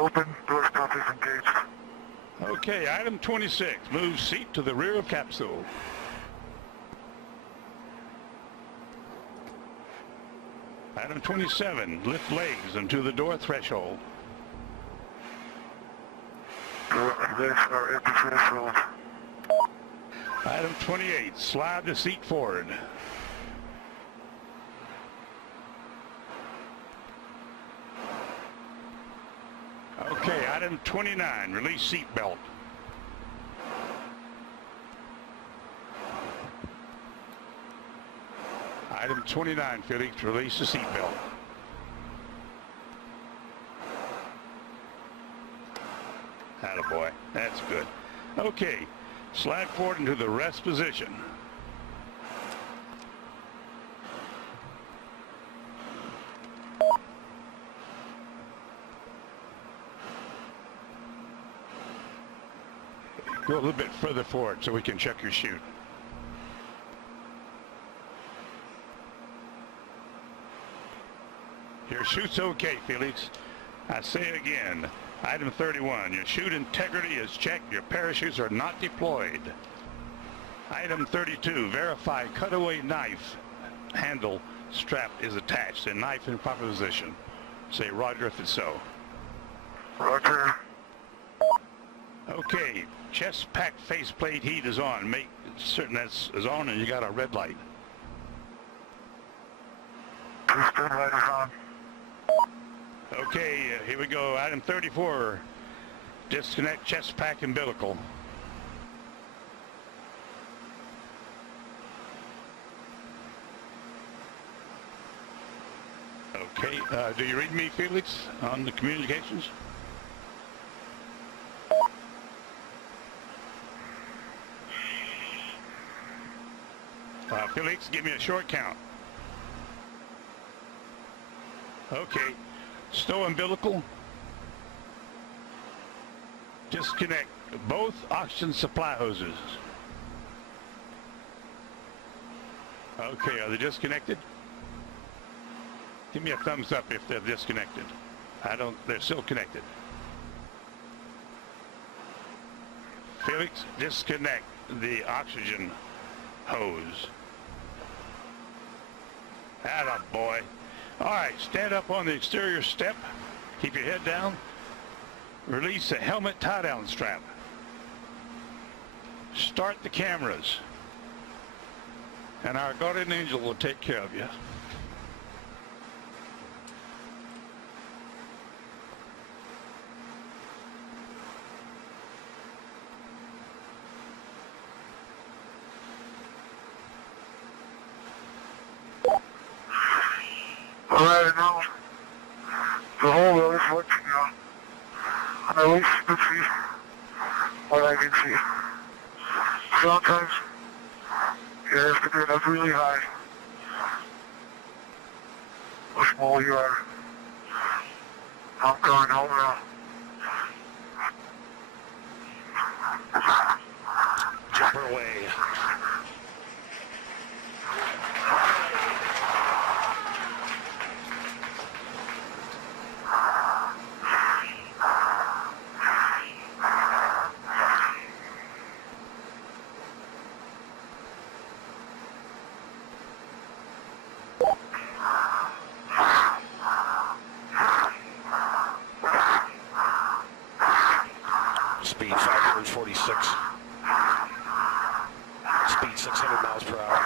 open, door stop is engaged. Okay, item 26, move seat to the rear of capsule. Item 27, lift legs into the door threshold. Legs are at the threshold. Item 28, slide the seat forward. Okay, item 29, release seat belt. Item 29, Felix, release the seat belt. Attaboy, that's good. Okay, slide forward into the rest position. Go a little bit further forward so we can check your chute. Your chute's okay, Felix. I say again, item 31, your chute integrity is checked, your parachutes are not deployed. Item 32, verify cutaway knife handle strap is attached and knife in proper position. Say roger if it's so. Roger. Okay, chest pack faceplate heat is on. Make certain that's on and you got a red light. Piston light is on. Okay, here we go. Item 34, disconnect chest pack umbilical. Okay, do you read me, Felix, on the communications? Felix, give me a short count. Okay, stow umbilical. Disconnect both oxygen supply hoses. Okay, are they disconnected? Give me a thumbs up if they're disconnected. They're still connected. Felix, disconnect the oxygen hose. Attaboy. All right, stand up on the exterior step. Keep your head down. Release the helmet tie-down strap. Start the cameras. And our guardian angel will take care of you. Alright, now the whole road is working now. And at least you can see what I can see. Sometimes you have to get up really high. How small you are. I'm going home now. Jumper away. Speed 546. Speed 600 miles per hour.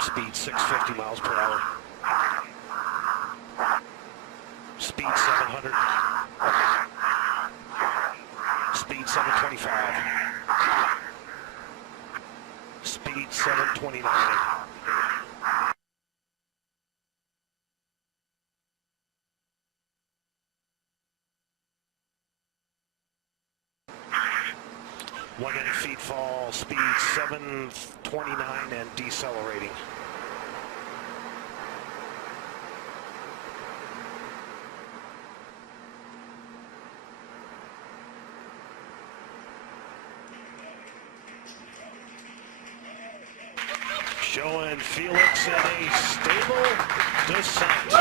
Speed 650 miles per hour. Speed 700. Speed 725. Speed 729. Feet fall, speed 729 and decelerating. Showing Felix in a stable descent.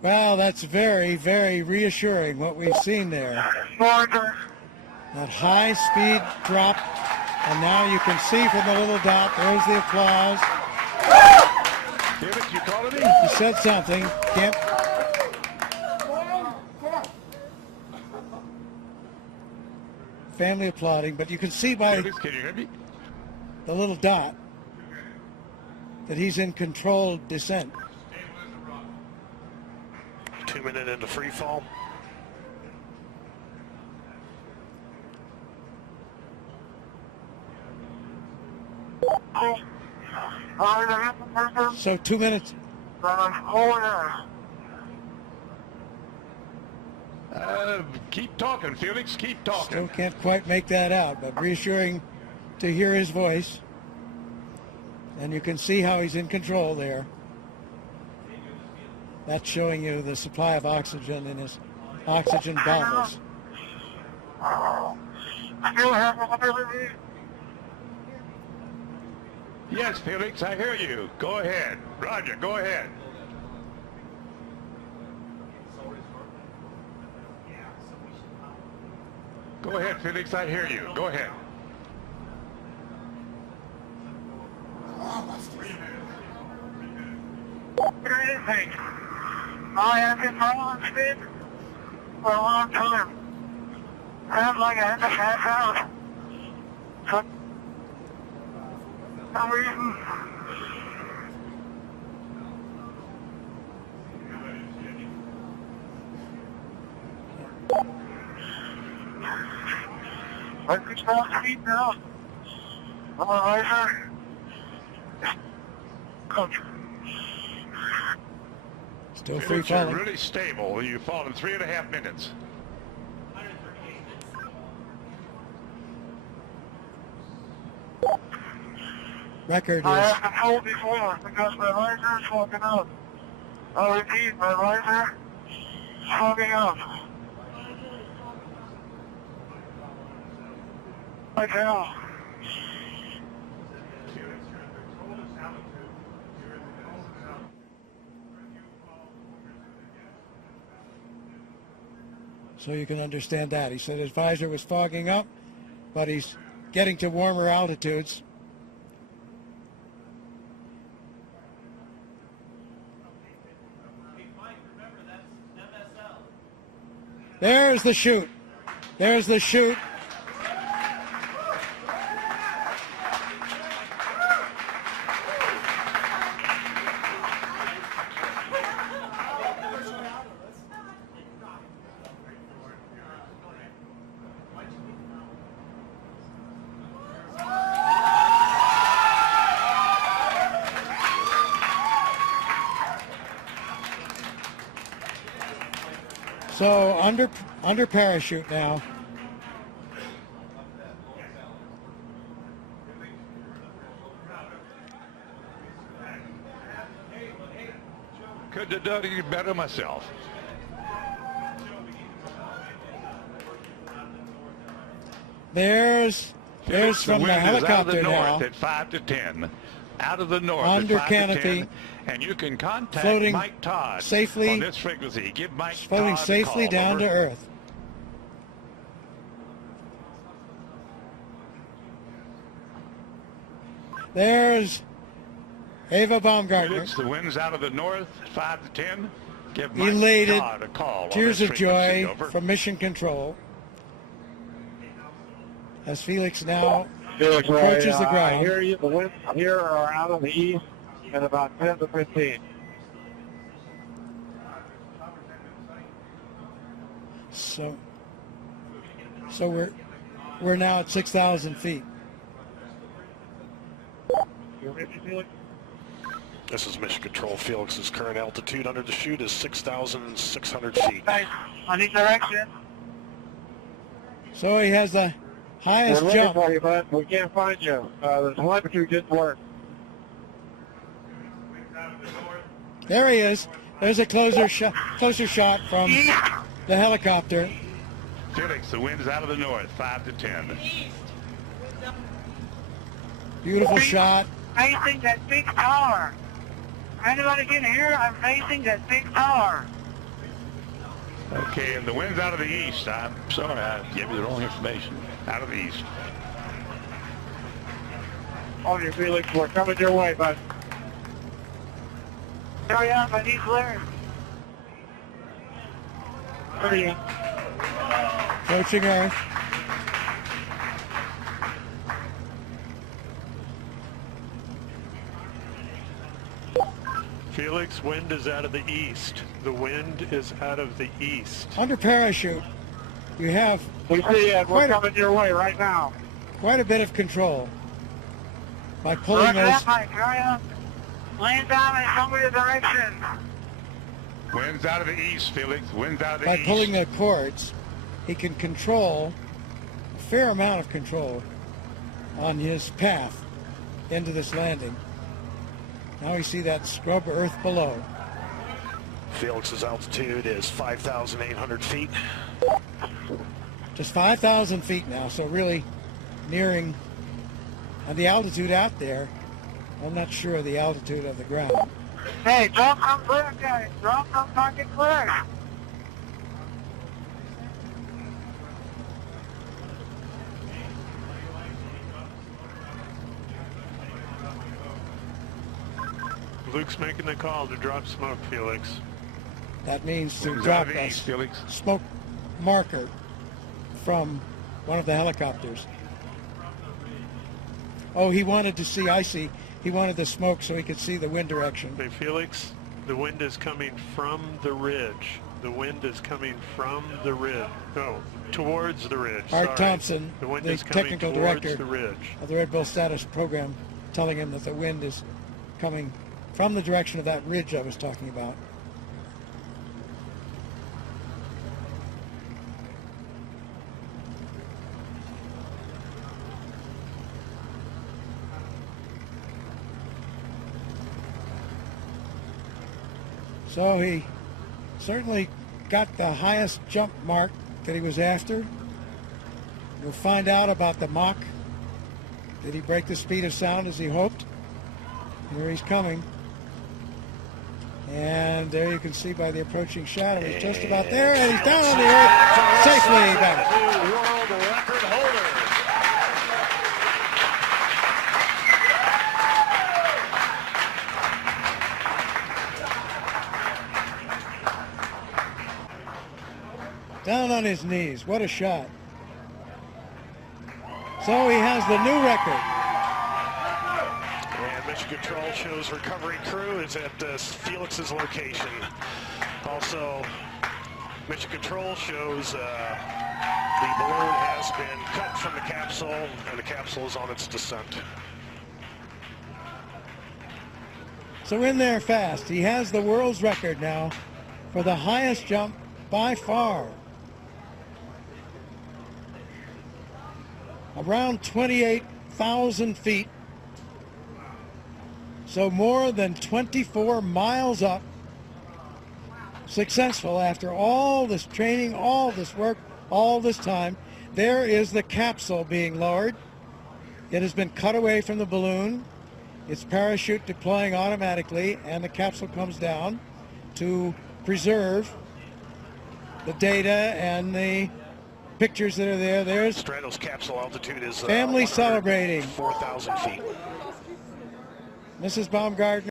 Well, that's very, very reassuring what we've seen there. Roger. That high speed drop, and now you can see from the little dot, there's the applause. Felix, you calling me? He said something. Can't. Family applauding, but you can see by Felix, can you hear me? the little dot that he's in controlled descent. 2 minutes into free fall. So 2 minutes. Keep talking, Felix. Keep talking. Still can't quite make that out, but reassuring to hear his voice. And you can see how he's in control there. That's showing you the supply of oxygen in his oxygen bottles. Yes, Felix, I hear you. Go ahead. Roger, go ahead. Go ahead, Felix, I hear you. Go ahead. I have been following speed for a long time. Sounds like I had to pass out. For some reason. I control speed now. I'm a riser. Coach. Still free Felix, you're falling. really stable. You've fallen 3.5 minutes. Record I is have been told before because my riser is fogging up. I repeat, my riser is fogging up. Right now. so you can understand that. He said his visor was fogging up, but he's getting to warmer altitudes. There's the chute. There's the chute. So under parachute now. Couldn't have done any better myself. There's Felix, from the wind is out of helicopter the now. north at 5 to 10. Out of the north Under at 5 canopy, to 10. And you can contact floating Mike Todd safely, on this frequency. Give Mike floating Todd safely a call. down Over. to Earth. There's Eva Baumgartner, Felix, the wind's out of the north, 5 to 10. Give Mike elated, Todd a call on tears this of frequency. joy Over. from Mission Control as Felix now Felix, approaches the I ground. hear you. The winds here are out of the east at about 10 to 15. So we're now at 6,000 feet. You ready, Felix? This is Mission Control. Felix's current altitude under the chute is 6,600 feet. Nice. On each direction. So he has the highest We're looking jump. for you, bud. We can't find you. The telemetry didn't work. There he is. There's a closer shot from the helicopter. Felix, the wind's out of the north, 5 to 10. Beautiful shot. Facing that big tower. Anybody can hear? I'm facing that big tower. Okay, and the wind's out of the east. I'm sorry, I gave you the wrong information. Out of the east. On your Felix, we're coming your way, bud. Hurry up, I need clearance. Hurry up. Approaching Earth. Felix, wind is out of the east. The wind is out of the east. Under parachute, you have We see it. We're coming your way right now. quite a bit of control by pulling Look those. at that, Mike. Hurry up. Land down and show me the direction. Wind's out of the east, Felix. Wind's out of the By east. pulling the cords, he can control a fair amount of control on his path into this landing. Now we see that scrub earth below. Felix's altitude is 5,800 feet. Just 5,000 feet now, so really nearing, and the altitude out there, I'm not sure of the altitude of the ground. Hey, don't come clear, guys. Don't come fucking clear. Luke's making the call to drop smoke, Felix. That means to Wind's drop out of the a east, Felix. smoke marker from one of the helicopters. Oh, he wanted to see, I see. He wanted the smoke so he could see the wind direction. Hey, Felix, the wind is coming from the ridge. The wind is coming from the ridge. No, towards the ridge. Art Sorry. Thompson, The wind the is coming technical towards director the ridge. of the Red Bull status program, telling him that the wind is coming from the direction of that ridge I was talking about. So he certainly got the highest jump mark that he was after. We'll find out about the Mach. Did he break the speed of sound as he hoped? Here he's coming. And there you can see by the approaching shadow, he's just about there, and he's down on the earth safely back. New world record holder. Down on his knees. What a shot. So he has the new record. And Mission Control shows recovery crew is at Felix's location. Also, Mission Control shows the balloon has been cut from the capsule, and the capsule is on its descent. So in there fast. He has the world's record now for the highest jump by far. Around 28,000 feet. So more than 24 miles up. Successful after all this training, all this work, all this time. There is the capsule being lowered. It has been cut away from the balloon. Its parachute deploying automatically, and the capsule comes down to preserve the data and the pictures that are there. There's Stratos capsule altitude is family celebrating. 4,000 feet. Mrs. Baumgartner.